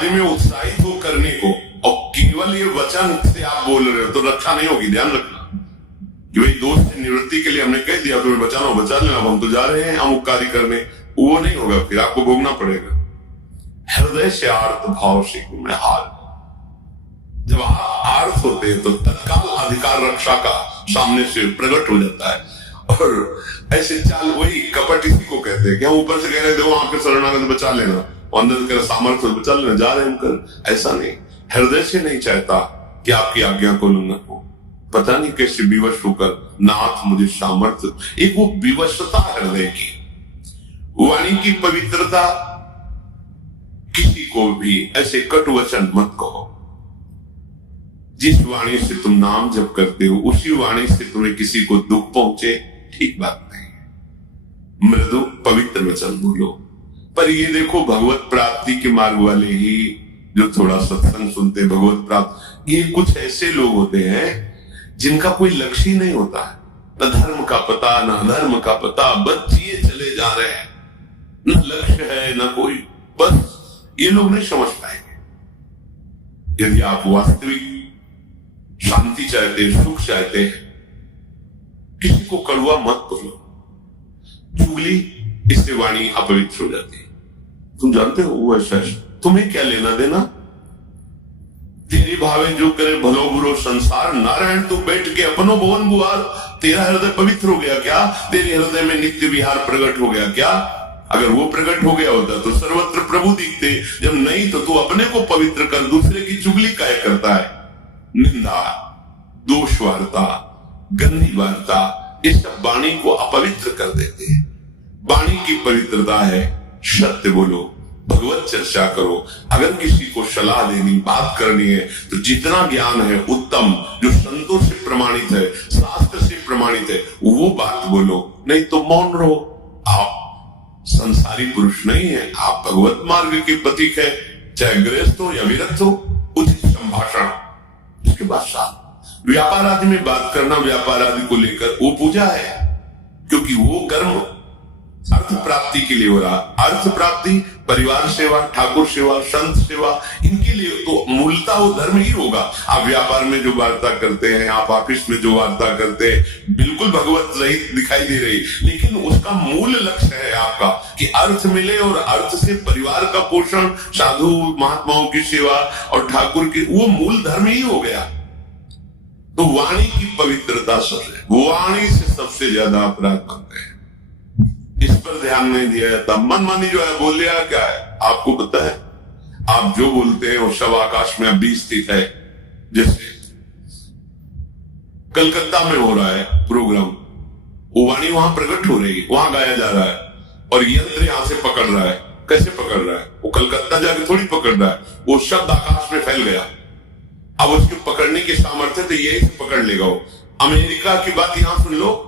में उत्साहित हो करने को, और केवल ये वचन से आप बोल रहे हो तो रक्षा नहीं होगी। ध्यान रखना कि भाई दोस्त से निवृत्ति के लिए हमने कह दिया तुम्हें बचाना बचा लेना, हम तो जा रहे हैं अमुक कार्य करने, वो नहीं होगा, फिर आपको भोगना पड़ेगा। हृदय से आर्त भाव से में हार, जब आप आर्त होते हैं तो तत्काल अधिकार रक्षा का सामने से प्रकट हो जाता है। और ऐसे चाल वही कपट इसी को कहते हैं कि हम ऊपर से कह रहे थे वहां के शरणागत बचा लेना, अंदर कह सामर्थ्य बचा लेना, जा रहे हम कर, ऐसा नहीं। हृदय से नहीं चाहता कि आपकी आज्ञा को उल्लंघन हो, पता नहीं कैसे विवश होकर नाथ मुझे सामर्थ्य, एक वो विवशता हृदय की, वाणी की पवित्रता। किसी को भी ऐसे कटु वचन मत कहो। जिस वाणी से तुम नाम जप करते हो उसी वाणी से तुम्हें किसी को दुख पहुंचे, ठीक बात नहीं। मृदु पवित्र वचन बोलो। पर ये देखो भगवत प्राप्ति के मार्ग वाले ही जो थोड़ा सत्संग सुनते हैं भगवत प्राप्त, ये कुछ ऐसे लोग होते हैं जिनका कोई लक्ष्य ही नहीं होता है, न धर्म का पता न अधर्म का पता, बस जिए चले जा रहे हैं, न लक्ष्य है न कोई, बस ये लोग नहीं समझ पाएंगे। यदि आप वास्तविक शांति चाहते हैं, सुख चाहते हैं, किसी को कड़वा मत बोलो। चुगली, इससे वाणी अपवित्र हो जाती है। तुम जानते हो वो ऐसा है, तुम्हें क्या लेना देना, तेरी भावे जो करे भलो बुरो संसार, नारायण तू बैठ के अपनो भवन बुआर, तेरा हृदय पवित्र हो गया क्या, तेरे हृदय में नित्य विहार प्रकट हो गया क्या। अगर वो प्रकट हो गया होता तो सर्वत्र प्रभु दिखते, जब नहीं तो तू अपने को पवित्र कर, दूसरे की चुगली काय करता है। निंदा, दोष वार्ता, गंदी वार्ता, ये सब वाणी को अपवित्र कर देते हैं। वाणी की पवित्रता है सत्य बोलो, भगवत चर्चा करो। अगर किसी को सलाह देनी, बात करनी है तो जितना ज्ञान है उत्तम, जो संतों से प्रमाणित है, शास्त्र से प्रमाणित है, वो बात बोलो, नहीं तो मौन रहो। आप संसारी पुरुष नहीं है, आप भगवत मार्ग के प्रतीक है, चाहे गृहस्थ हो या विरक्त हो। उचित संभाषण, उसके बाद साथ व्यापार आदि में बात करना, व्यापार आदि को लेकर वो पूजा है, क्योंकि वो कर्म अर्थ प्राप्ति के लिए हो रहा। अर्थ प्राप्ति, परिवार सेवा, ठाकुर सेवा, संत सेवा, इनके लिए तो मूलता वो धर्म ही होगा। आप व्यापार में जो वार्ता करते हैं, आप ऑफिस में जो वार्ता करते हैं, बिल्कुल भगवत रहित दिखाई दे रही, लेकिन उसका मूल लक्ष्य है आपका कि अर्थ मिले, और अर्थ से परिवार का पोषण, साधु महात्माओं की सेवा और ठाकुर की, वो मूल धर्म ही हो गया। तो वाणी की पवित्रता सबसे, वाणी से सबसे ज्यादा अपराध बनते हैं, इस पर ध्यान नहीं दिया जाता। मनमानी जो है बोल दिया, क्या है आपको पता है, आप जो बोलते हैं वो सब आकाश में अभी स्थित है। जैसे कलकत्ता में हो रहा है प्रोग्राम, वो वाणी वहां प्रकट हो रही है, वहां गाया जा रहा है, और यंत्र यहां से पकड़ रहा है। कैसे पकड़ रहा है, वो कलकत्ता जाके थोड़ी पकड़ रहा है, वो शब्द आकाश में फैल गया। अब उसके पकड़ने की सामर्थ्य तो यही से पकड़ लेगा वो। अमेरिका की बात यहां सुन लो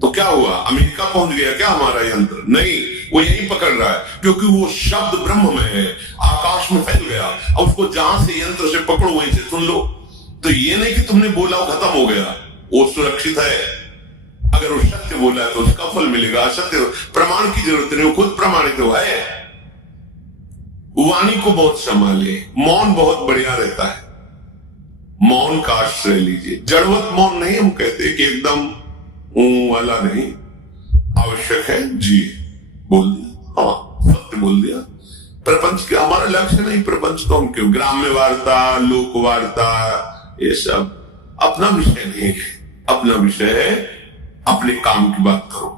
तो क्या हुआ, अमेरिका पहुंच गया क्या हमारा यंत्र? नहीं, वो यही पकड़ रहा है, क्योंकि वो शब्द ब्रह्म में है, आकाश में फैल गया। अब उसको जहां से यंत्र से पकड़ो वहीं से सुन लो। तो ये नहीं कि तुमने बोला वो खत्म हो गया, वो सुरक्षित है। अगर वो सत्य बोला है तो उसका फल मिलेगा, असत्य प्रमाण की जरूरत नहीं, वो खुद प्रमाणित हुआ है। वाणी को बहुत संभालिए, मौन बहुत बढ़िया रहता है, मौन का आश्रय लीजिए। जड़वत मौन नहीं हम कहते कि एकदम वाला नहीं, आवश्यक है जी बोल दिया, हाँ सत्य बोल दिया। प्रपंच का हमारा लक्ष्य नहीं, प्रपंच तो हम क्यों, ग्राम्य वार्ता, लोक वार्ता, ये सब अपना विषय नहीं है। अपना विषय है अपने काम की बात करो,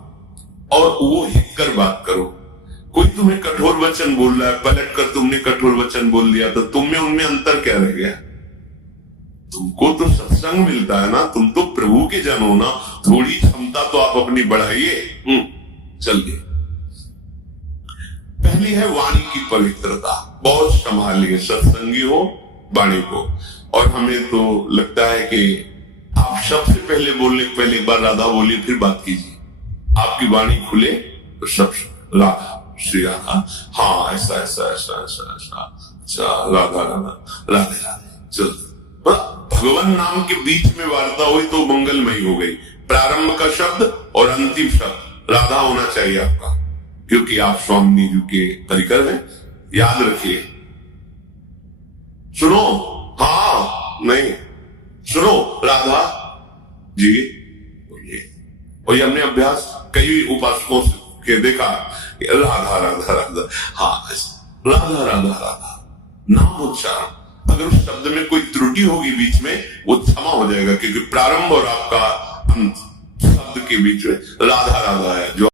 और वो हित कर बात करो। कोई तुम्हें कठोर वचन बोल रहा है, पलट कर तुमने कठोर वचन बोल दिया, तो तुम में उनमें अंतर क्या रह गया? तुमको तो सत्संग मिलता है ना, तुम तो प्रभु के जन हो ना, थोड़ी क्षमता तो आप अपनी बढ़ाइए। चलिए, पहली है वाणी की पवित्रता, बहुत संभालिए, सत्संगी हो वाणी को। और हमें तो लगता है कि आप सबसे पहले बोलने के पहले एक बार राधा बोलिए, फिर बात कीजिए। आपकी वाणी खुले तो सब राधा, श्री राधा, हाँ ऐसा ऐसा ऐसा ऐसा ऐसा, अच्छा राधा राधा, राधे राधे, चलो। भगवान नाम के बीच में वार्ता हुई तो मंगलमयी हो गई। प्रारंभ का शब्द और अंतिम शब्द राधा होना चाहिए आपका, क्योंकि आप स्वामी जी के परिकर हैं। याद रखिए, सुनो, हाँ नहीं, सुनो राधा जी, और ये हमने अभ्यास कई उपासकों के देखा, राधा राधा राधा, हाँ राधा राधा राधा नाम उच्चारण, अगर उस शब्द में कोई त्रुटि होगी बीच में वो क्षमा हो जाएगा, क्योंकि प्रारंभ और आपका अंत शब्द के बीच में राधा राधा है। जो